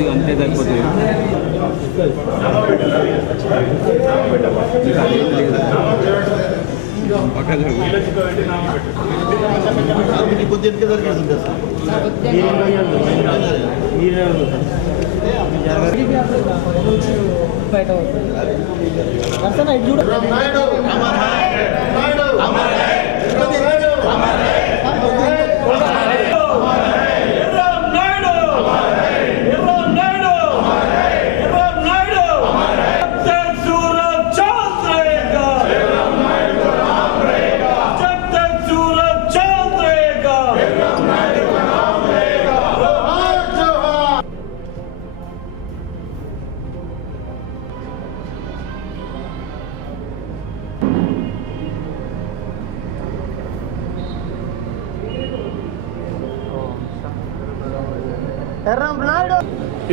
ఒకటే సరిపోతుంది పక్కన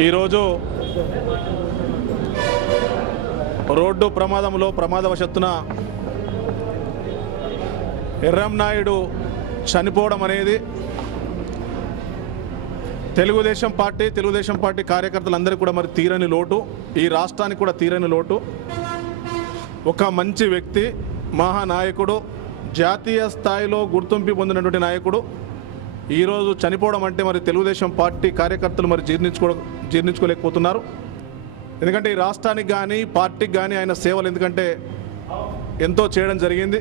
ఈరోజు రోడ్డు ప్రమాదంలో ప్రమాదవశత్తున ఎర్రం నాయుడు చనిపోవడం అనేది తెలుగుదేశం పార్టీ తెలుగుదేశం పార్టీ కార్యకర్తలందరికీ కూడా మరి తీరని లోటు ఈ రాష్ట్రానికి కూడా తీరని లోటు. ఒక మంచి వ్యక్తి మహానాయకుడు జాతీయ స్థాయిలో గుర్తింపు పొందినటువంటి నాయకుడు ఈరోజు చనిపోవడం అంటే మరి తెలుగుదేశం పార్టీ కార్యకర్తలు మరి జీర్ణించుకో జీర్ణించుకోలేకపోతున్నారు. ఎందుకంటే ఈ రాష్ట్రానికి కానీ పార్టీకి కానీ ఆయన సేవలు ఎందుకంటే ఎంతో చేయడం జరిగింది.